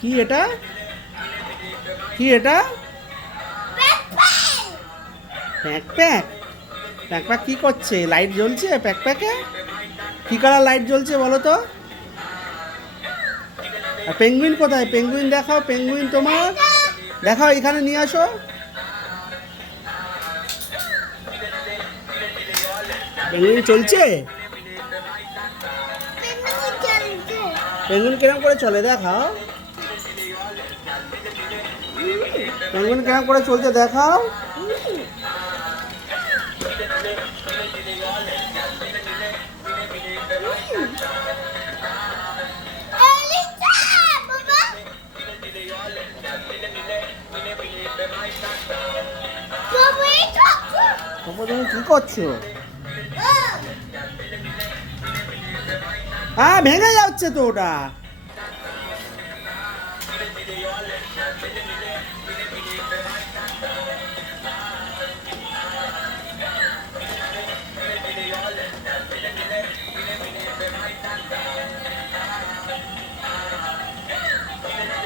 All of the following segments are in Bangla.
কি এটা? কি এটা? প্যাক প্যাক কি করছে? লাইট জ্বলছে প্যাকে? কি কালার লাইট জ্বলছে বলো তো? পেঙ্গুইন কোথায়? পেঙ্গুইন দেখাও, পেঙ্গুইন তোমার দেখাও, এখানে নিয়ে আসো। পেঙ্গুইন চলছে? পেঙ্গুইন কিরম করে চলে দেখাও। পেঙ্গুইন কিরম করে চলছে দেখাও। তুমি কি করছো? হ্যাঁ, ভেঙে যাচ্ছে তো ওটা।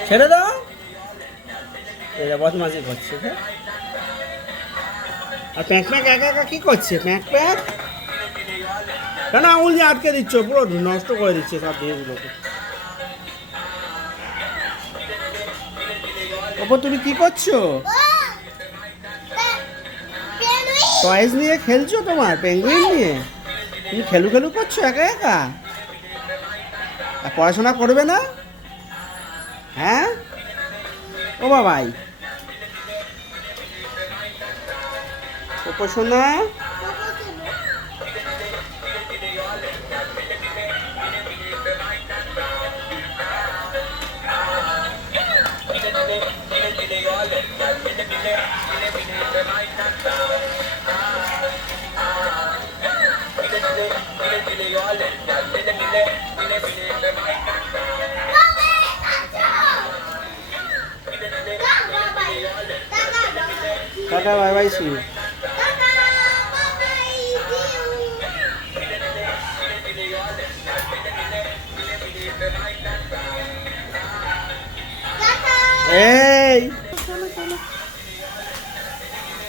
ছেড়ে দাও। এটা বদমাশি করছে। আর প্যাক একা একা কি করছে? প্যাক কেন আঙুল দিয়ে আটকে দিচ্ছ? পুরো নষ্ট করে দিচ্ছে সব জিনিসগুলোকে। ওপর তুমি কি করছো? টয়েস নিয়ে খেলছো? তোমার পেঙ্গুইন নিয়ে তুমি খেলু করছো একা একা? আর পড়াশোনা করবে না? হ্যাঁ ও বাবাই, সোনা tata bye bye see you. এই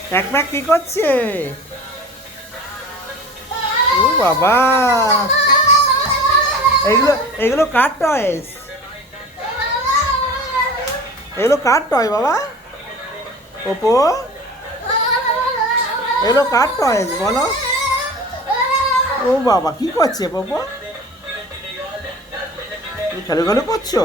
প্যাক কি করছে? ও বাবা, এগুলো কার টয়েস? এগুলো কার টয় বাবা? ওপো, এগুলো কার টয়েস বলো? ও বাবা, কি করছে পোপো? তুমি খেলু করছো?